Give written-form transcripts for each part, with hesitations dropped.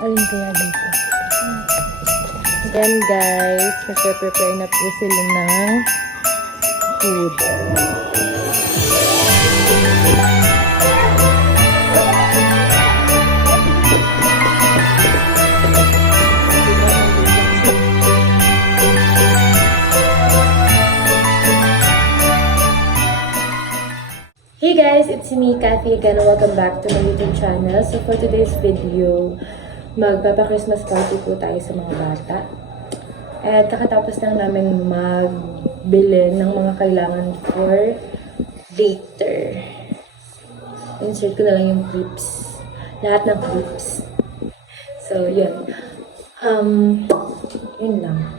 Alin kaya dito? Then guys, nagpe-prepare na po sila ng food. Hey guys, it's me, Kathy again, and welcome back to my YouTube channel. So for today's video, magpapa-Christmas party po tayo sa mga bata. At kakatapos lang namin magbili ng mga kailangan for later. Insert ko na lang yung clips. Lahat ng clips. So yun. Yun lang.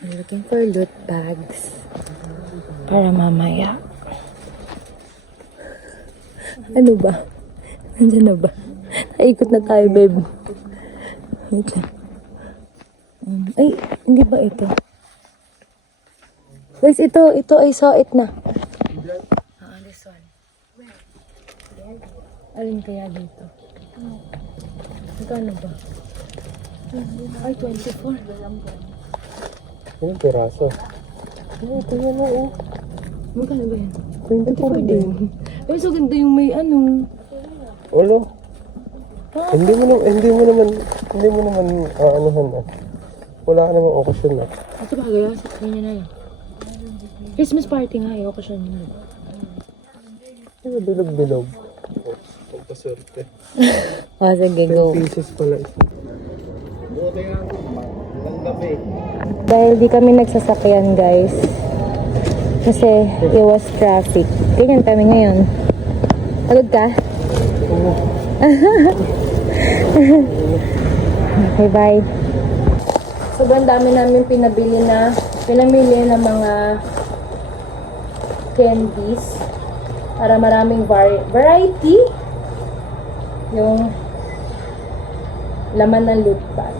I'm looking for loot bags para mamaya. Ano ba? Nandiyan na ba? Naikot na tayo, babe. Wait lang. Ay, hindi ba ito? Guys, ito. I saw it na. This one. Alin kaya dito? Magkano ba? Ay, 24. Yung piraso. Ito yan, oo. Magkano ba yan? 24 din. Ay, so ganda yung may ano. Ulo. Hindi mo naman anuhan na. Wala ka namang okasyon na. Ito ba kaya? Ganyan na yan. Christmas party nga, okasyon na. Ano bilog-bilog? Pagpaswerte. Sige, go. 10 pieces pala ito. Buti nga ako. Ilang gabi. Dahil di kami nagsasakyan, guys. Kasi iwas traffic. Ganyan kami ngayon. Pagod ka? Okay, bye. Sobrang dami namin pinamili ng mga candies para maraming variety yung laman ng loot bag.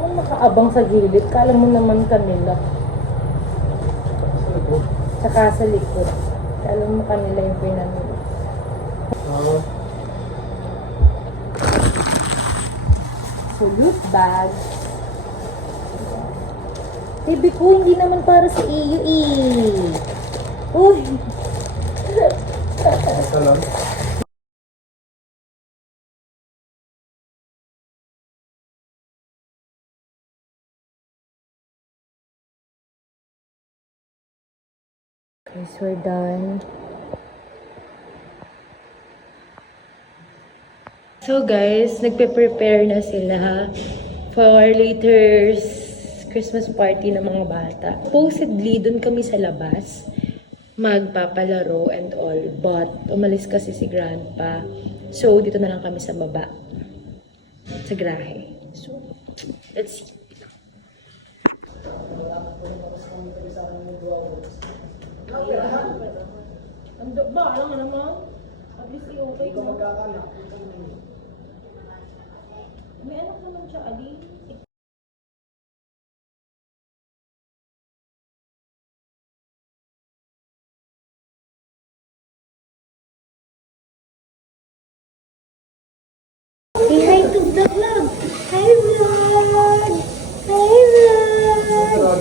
Anong nakaabang sa gilid? Kala mo naman kanila. Saka sa likod. Kala mo kanila yung pinamili. So, loot bag. Baby ko, hindi naman para sa iyo eh. Uy! Salam. Guys, we're done. So guys, nagpe-prepare na sila for later's Christmas party ng mga bata. Supposedly, dun kami sa labas magpapalaro and all. But, umalis kasi si Grandpa. So, dito na lang kami sa baba. Sa grahe. So, let's see. Ando ba? Alam mo naman? At least i-okay ko. May anak naman siya, Ali. Say hi to the vlog. Hi vlog. Hi vlog.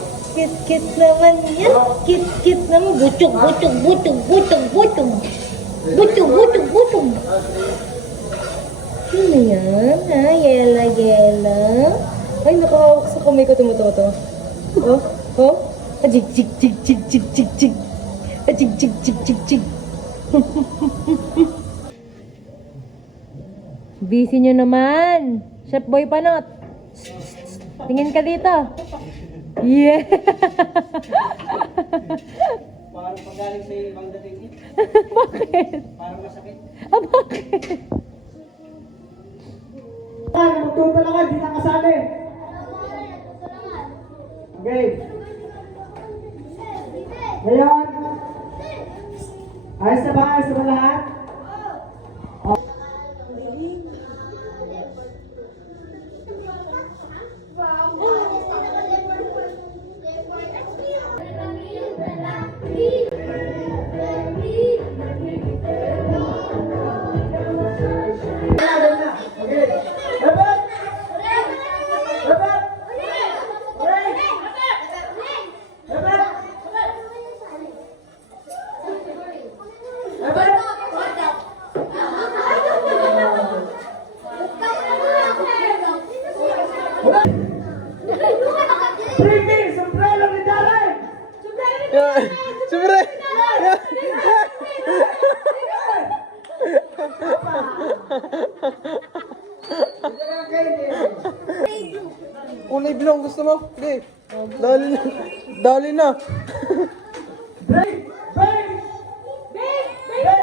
Cute naman yan. Cute naman. Butog. Ano yan? Ha? Yela. Ay, nakahawak sa kamay ko. Tumuto. Oh? Jig. Jig. Busy nyo naman. Chef Boy Panot. Tingin ka dito. Yeah. Parang pagaling sa ibang dating niya. Bakit? Parang masakit. Bakit? Nagturo talaga, di na kasali. Okay. Ngayon, ayos na ba? Ayos na ba lahat? Ricky, sombrero ni Darren! Siyempre! Kulay blue ang gusto mo? Sige. Dali na. Dali na. Break! Break! Break!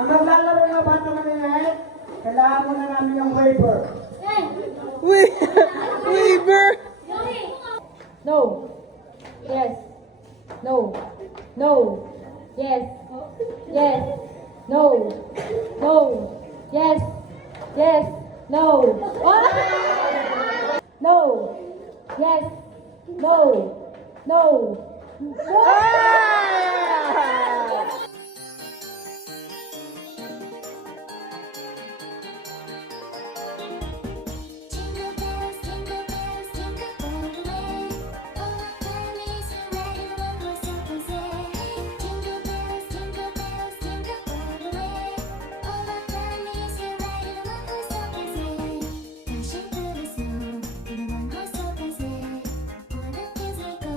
Ang maglalaro ng bata kanina kailangan mo na namin yung waiver. Weaver! No. Yes. No. No. Yes. Yes. No. No. Yes. Yes. No. Ah! No. Yes. No. No. Jingle bells, jingle bells, jingle all the way. All our families are riding one horse open sleigh. Jingle bells, jingle bells, jingle all the way. All our families are riding one horse open sleigh. Dashing through the snow in a one horse open sleigh. O'er the fields we go,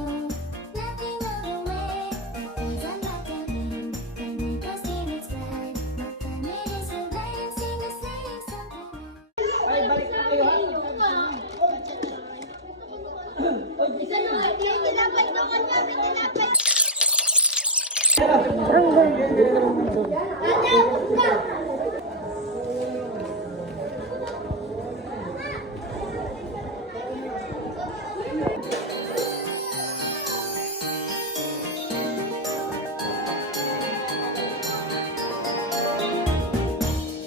laughing all the way. The birds are not jumping, they make our spirits bright. My families will ride and sing a sleighing song tonight. Ay, balik na kayo ha.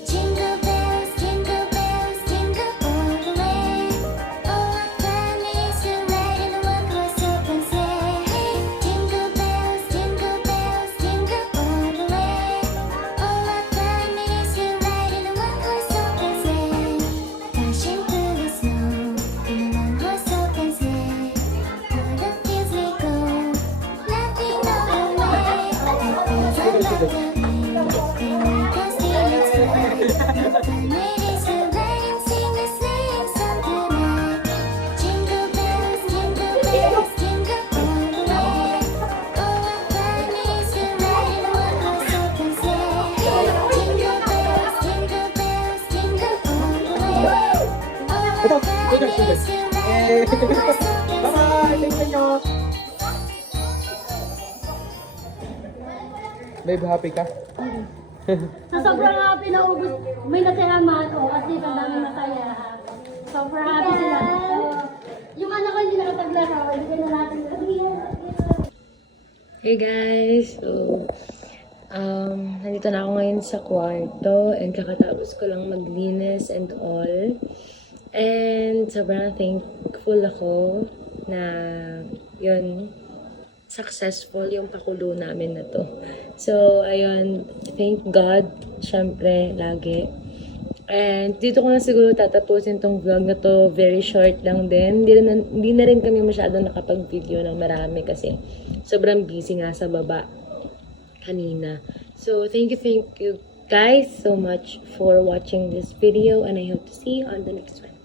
Jingle bells, jingle bells, jingle all the way. All our families are riding a one-horse open sleigh. Jingle bells, jingle bells, jingle all the way. All our families are riding a one-horse open sleigh. Dashing through the snow in a one-horse open sleigh. O'er the fields we go, laughing all the way. The birds are not jumping, they make our spirits bright. Families will ride and sing a sleighing song tonight. Jingle bells, jingle bells, jingle all the way. All our families will ride in a one-horse open sleigh. Jingle bells, jingle bells, jingle all the way. All our families will ride in a one-horse open Bye-bye! Tingnan nyo! Babe, happy ka? Sa sobrang happy na ubus, may natira man, at least ang daming masaya. Sobrang happy sila. Yung anak ko hindi nakapaglaro, ibigay na natin. Hey guys! So, nandito na ako ngayon sa kwarto and kakatapos ko lang maglinis and all. And sobrang thankful ako na yun, successful yung pakulo namin na to. So, ayun, thank God, syempre, lagi. And dito ko na siguro tatapusin tong vlog na to. Very short lang din. Hindi na rin kami masyado nakapag-video ng marami kasi sobrang busy nga sa baba kanina. So, thank you guys so much for watching this video and I hope to see you on the next one.